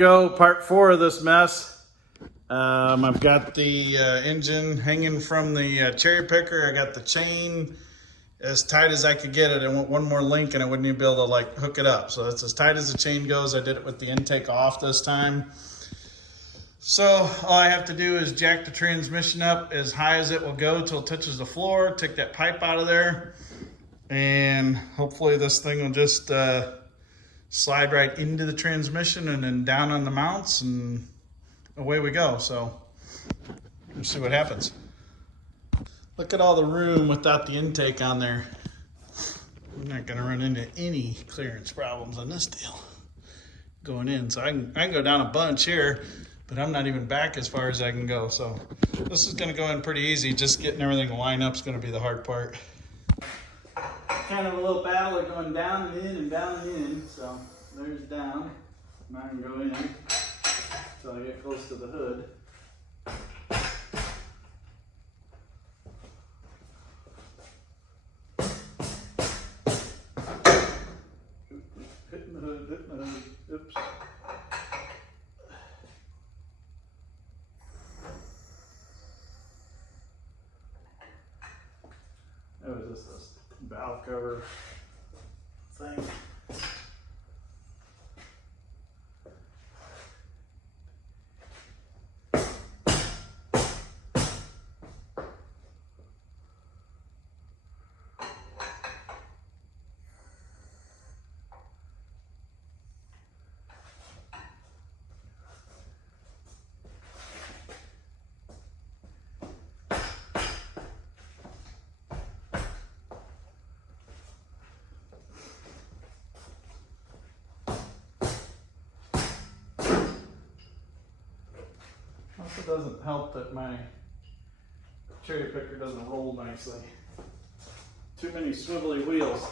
go, part 4 of this mess. I've got the engine hanging from the cherry picker. I got the chain as tight as I could get it. I want one more link and I wouldn't even be able to like hook it up. So it's as tight as the chain goes. I did it with the intake off this time. So all I have to do is jack the transmission up as high as it will go till it touches the floor, take that pipe out of there, and hopefully this thing will just slide right into the transmission and then down on the mounts, and away we go. So let's see what happens. Look at all the room without the intake on there. I'm not gonna run into any clearance problems on this deal going in. So I can go down a bunch here, but I'm not even back as far as I can go. So this is gonna go in pretty easy. Just getting everything to line up is gonna be the hard part. Kind of a little battle of going down and in and down and in. So there's down. Now I can go in until I get close to the hood. Hitting the hood, oops. Oh, is this a valve cover thing? Also doesn't help that my cherry picker doesn't roll nicely. Too many swivelly wheels.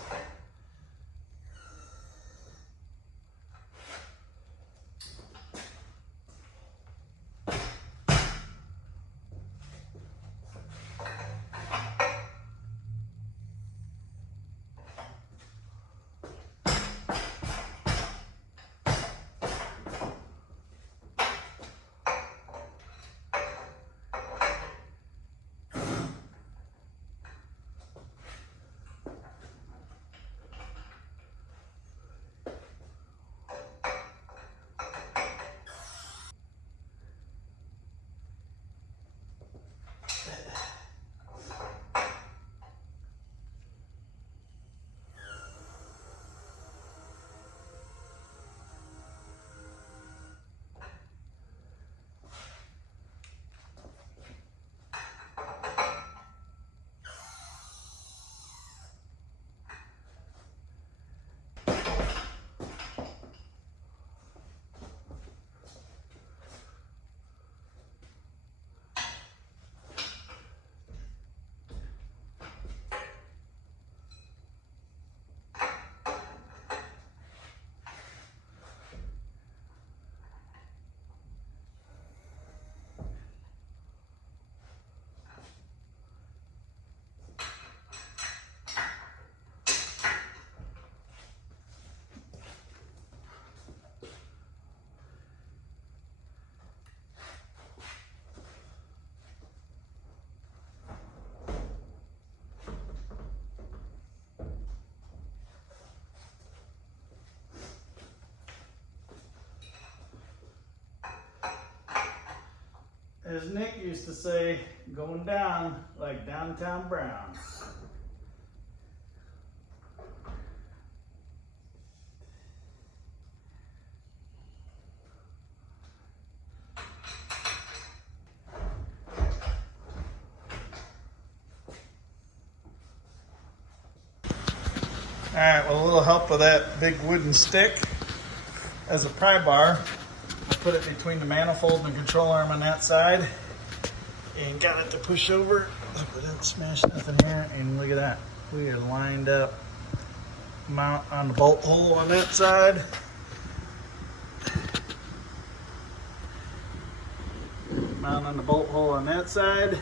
As Nick used to say, going down like downtown Brown. All right, with a little help of that big wooden stick as a pry bar, I put it between the manifold and the control arm on that side and got it to push over. Look, we didn't smash nothing here, and look at that. We are lined up. Mount on the bolt hole on that side. Mount on the bolt hole on that side.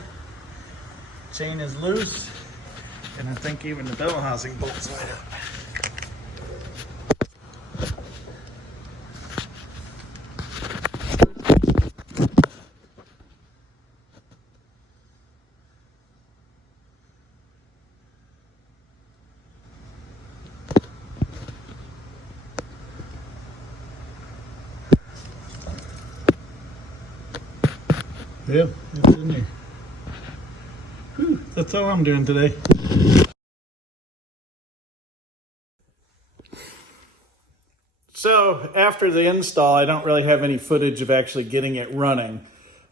Chain is loose, and I think even the bell housing bolts right up. Yeah, it's in there. Whew, that's all I'm doing today. So after the install, I don't really have any footage of actually getting it running.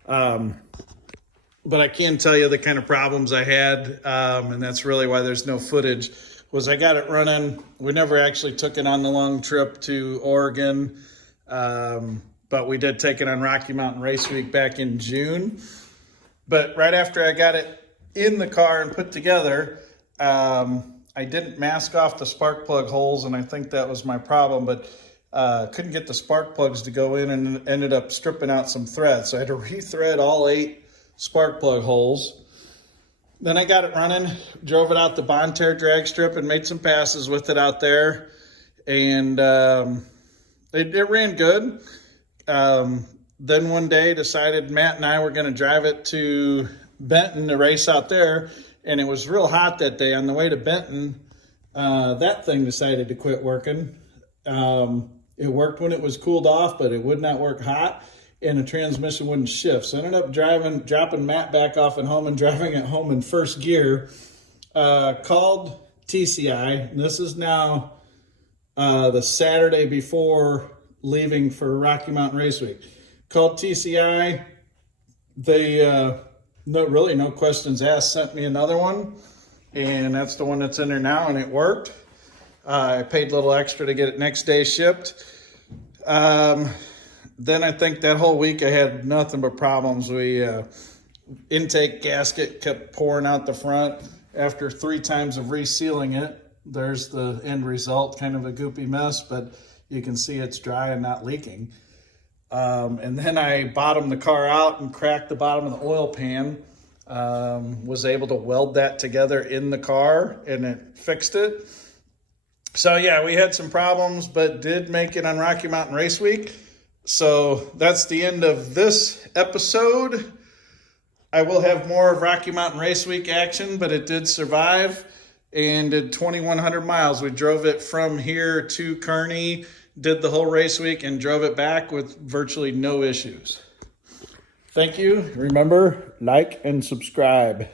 But I can tell you the kind of problems I had, and that's really why there's no footage, was I got it running. We never actually took it on the long trip to Oregon, but we did take it on Rocky Mountain Raceweek back in June. But right after I got it in the car and put together, I didn't mask off the spark plug holes, and I think that was my problem, but couldn't get the spark plugs to go in and ended up stripping out some threads. So I had to rethread all 8 spark plug holes. Then I got it running, drove it out the Bonterre drag strip and made some passes with it out there. And it ran good. Then one day decided Matt and I were going to drive it to Benton to race out there. And it was real hot that day. On the way to Benton, that thing decided to quit working. It worked when it was cooled off, but it would not work hot. And the transmission wouldn't shift. So I ended up dropping Matt back off at home and driving it home in first gear. Called TCI. And this is now the Saturday before leaving for Rocky Mountain Raceweek. Called TCI. They, no questions asked, sent me another one. And that's the one that's in there now, and it worked. I paid a little extra to get it next day shipped. Then I think that whole week I had nothing but problems. Intake gasket kept pouring out the front. After 3 times of resealing it, there's the end result, kind of a goopy mess, but you can see it's dry and not leaking. And then I bottomed the car out and cracked the bottom of the oil pan. Was able to weld that together in the car, and it fixed it. So yeah, we had some problems, but did make it on Rocky Mountain Raceweek. So that's the end of this episode. I will have more of Rocky Mountain Raceweek action, but it did survive and did 2,100 miles. We drove it from here to Kearney, did the whole race week, and drove it back with virtually no issues. Thank you. Remember, like and subscribe.